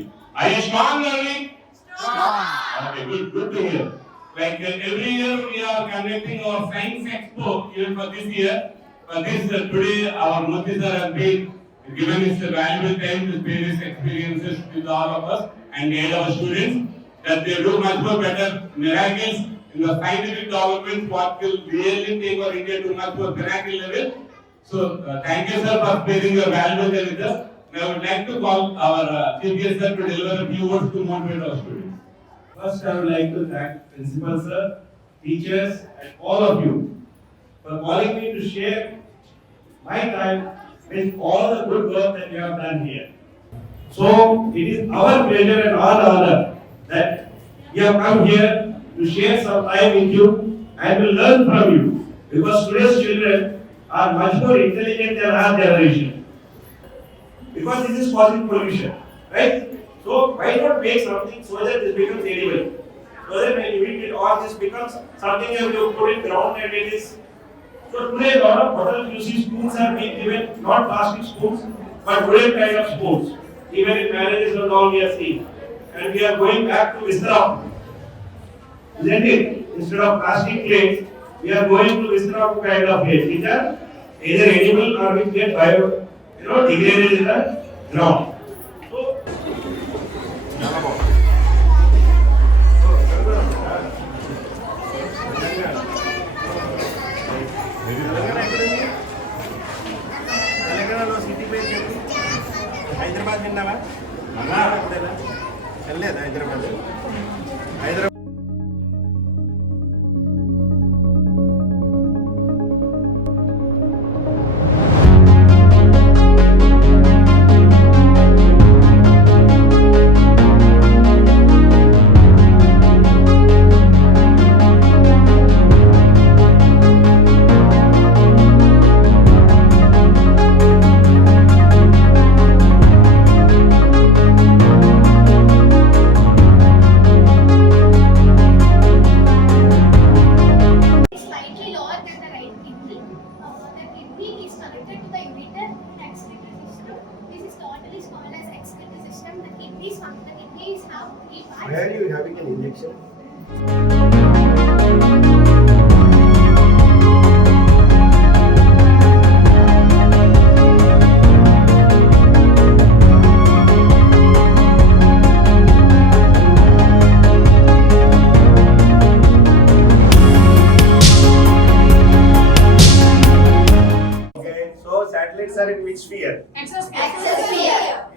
learning. Are you strong learning? Strong. Okay, good to hear. Like every year we are conducting our science expo even for this year. For this today our Modi sir has been given his valuable time to share his experiences with all of us and aid our students that they do much more better miracles in the scientific development what will really take our India to much more miracle level. So thank you sir for sparing your valuable time with us. Now I would like to call our chief guest sir to deliver a few words to motivate our students. First, I would like to thank Principal Sir, teachers, and all of you for calling me to share my time with all the good work that you have done here. So, it is our pleasure and our honor that we have come here to share some time with you and to learn from you, because today's children are much more intelligent than our generation. Because this is causing pollution, right? So why not make something so that this becomes edible? So that when you eat it, or this becomes something that you put in ground and it is. So today a lot of hotels you see spoons are being given, not plastic spoons, but wooden kind of spoons. Even in marriages and all we are seeing. And we are going back to Visram. Isn't it? Instead of plastic plates, we are going to Visram kind of plates, which are either edible or which get degraded in the ground. Hyderabad విన్నావా వెళ్ళలేదు Hyderabad Where are you having an injection? Okay, so satellites are in which sphere? Exosphere.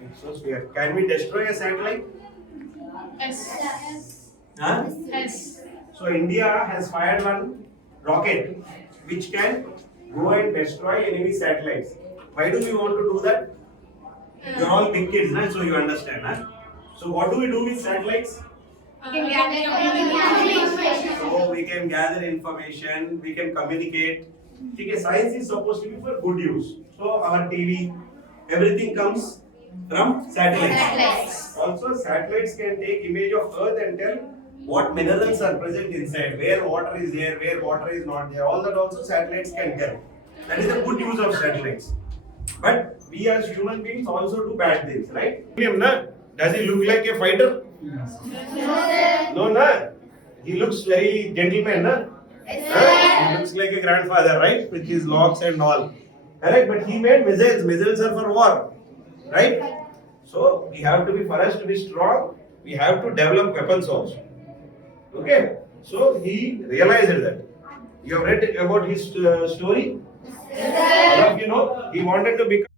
Exosphere. Can we destroy a satellite? Yes. Huh? Yes. So India has fired one rocket which can go and destroy enemy satellites. Why do we want to do that? You're all big kids, right? So you understand, huh? So what do we do with satellites? We can gather So we can gather information, we can communicate. Okay, science is supposed to be for good use. So our TV, everything comes from satellites. Also, satellites can take image of Earth and tell what minerals are present inside, where water is there, where water is not there. All that also satellites can tell. That is the good use of satellites. But we as human beings also do bad things, right? Does he look like a fighter? No, no. He looks very gentleman, na? He looks like a grandfather, right? With his locks and all. Correct? But he made missiles. Missiles are for war, right? So we have to be, for us to be strong, we have to develop weapons also. Okay? So he realized that. You have read about his story? All of you know, he wanted to become